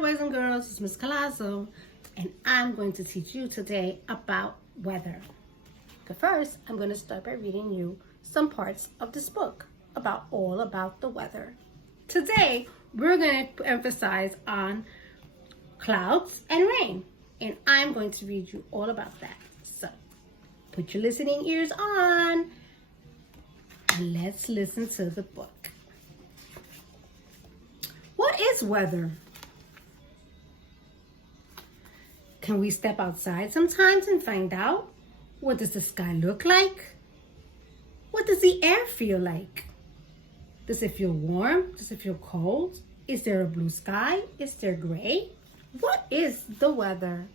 boys and girls, it's Miss Colazo, and I'm going to teach you today about weather. But first, I'm going to start by reading you some parts of this book all about the weather. Today, we're going to emphasize on clouds and rain, and I'm going to read you all about that. So, put your listening ears on, and let's listen to the book. What is weather? Can we step outside sometimes and find out? What does the sky look like? What does the air feel like? Does it feel warm? Does it feel cold? Is there a blue sky? Is there gray? What is the weather?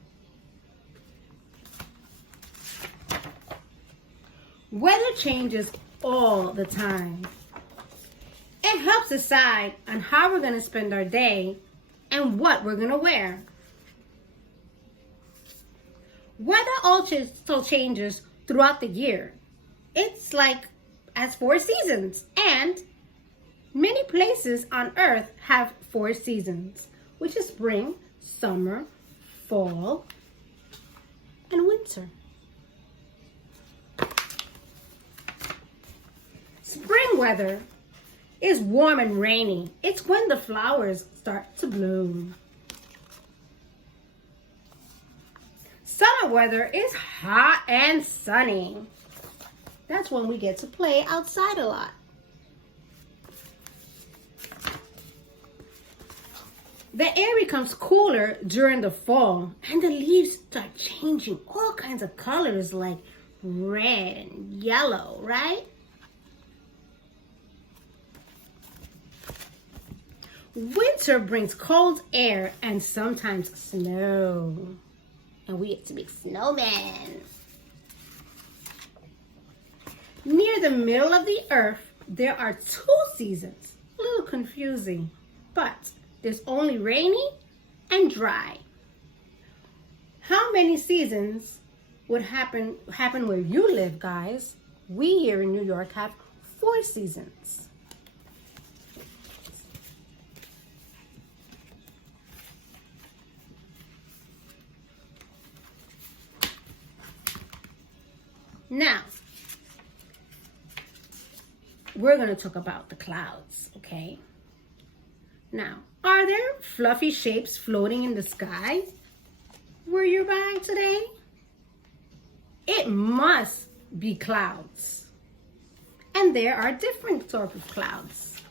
Weather changes all the time. It helps decide on how we're going to spend our day and what we're going to wear. Weather also changes throughout the year. It's like as 4 seasons, and many places on Earth have 4 seasons, which is spring, summer, fall, and winter. Spring weather is warm and rainy. It's when the flowers start to bloom. Summer weather is hot and sunny. That's when we get to play outside a lot. The air becomes cooler during the fall, and the leaves start changing all kinds of colors like red and yellow, right? Winter brings cold air and sometimes snow. And we get to make snowmen. Near the middle of the earth, there are 2 seasons. A little confusing, but there's only rainy and dry. How many seasons would happen where you live, guys? We here in New York have 4 seasons. Now, we're going to talk about the clouds, okay? Now, are there fluffy shapes floating in the sky where you're by today? It must be clouds. And there are different sorts of clouds.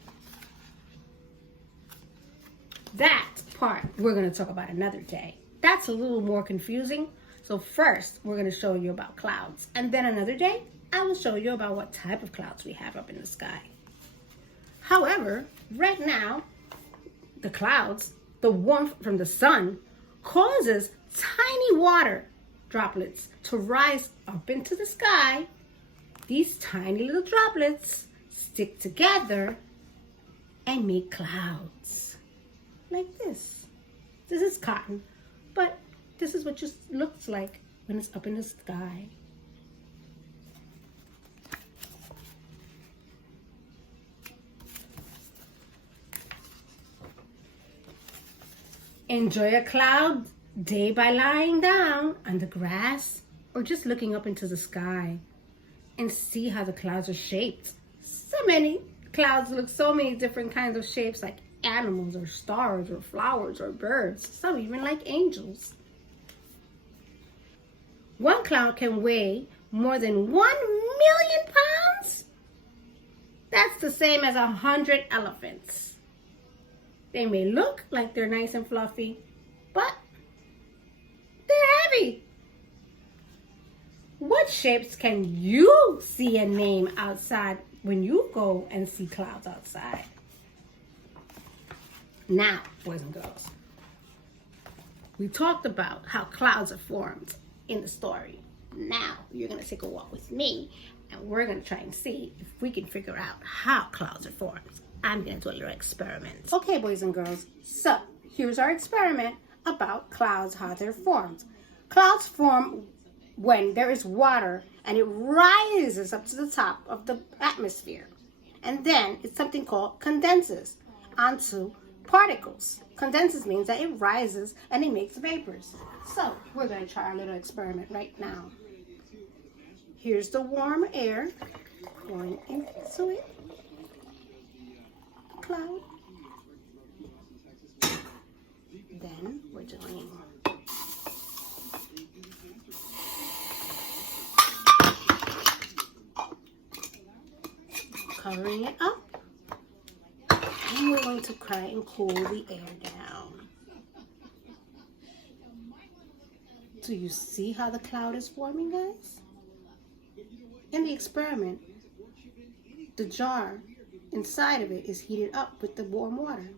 That part we're going to talk about another day. That's a little more confusing. So first, we're going to show you about clouds. And then another day, I will show you about what type of clouds we have up in the sky. However, right now, the clouds, the warmth from the sun, causes tiny water droplets to rise up into the sky. These tiny little droplets stick together and make clouds. Like this. This is cotton, but this is what just looks like when it's up in the sky. Enjoy a cloud day by lying down on the grass or just looking up into the sky and see how the clouds are shaped. So many clouds look so many different kinds of shapes, like animals or stars or flowers or birds, some even like angels. One cloud can weigh more than 1 million pounds. That's the same as 100 elephants. They may look like they're nice and fluffy, but they're heavy. What shapes can you see and name outside when you go and see clouds outside? Now, boys and girls, we talked about how clouds are formed in the story. Now you're going to take a walk with me and we're going to try and see if we can figure out how clouds are formed. I'm going to do a little experiment. Okay, boys and girls, so here's our experiment about clouds, how they're formed. Clouds form when there is water and it rises up to the top of the atmosphere. And then it's something called condenses onto particles. Condenses means that it rises and it makes vapors. So we're going to try our little experiment right now. Here's the warm air going into it. Cloud. Then we're doing covering it up. And we're going to try and cool the air down. Do you see how the cloud is forming, guys? In the experiment, the jar inside of it is heated up with the warm water.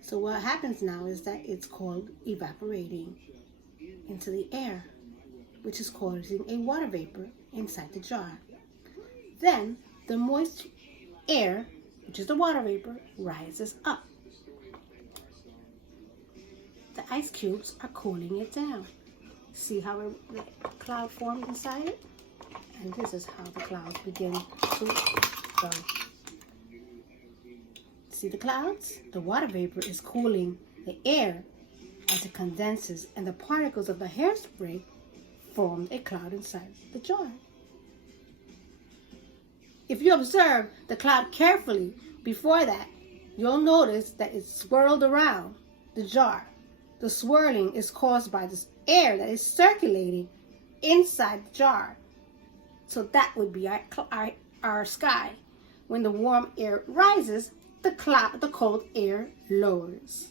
So what happens now is that it's called evaporating into the air, which is causing a water vapor inside the jar. Then the moist air, which is the water vapor, rises up. The ice cubes are cooling it down. See how the cloud formed inside it? And this is how the clouds begin to go. See the clouds? The water vapor is cooling the air as it condenses, and the particles of the hairspray formed a cloud inside the jar. If you observe the cloud carefully before that, you'll notice that it's swirled around the jar. The swirling is caused by this air that is circulating inside the jar. So that would be our sky. When the warm air rises, the cold air lowers.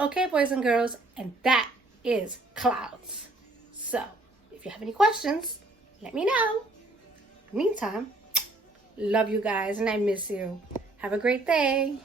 Okay, boys and girls, and that is clouds. So, if you have any questions, let me know. Meantime, love you guys and I miss you. Have a great day.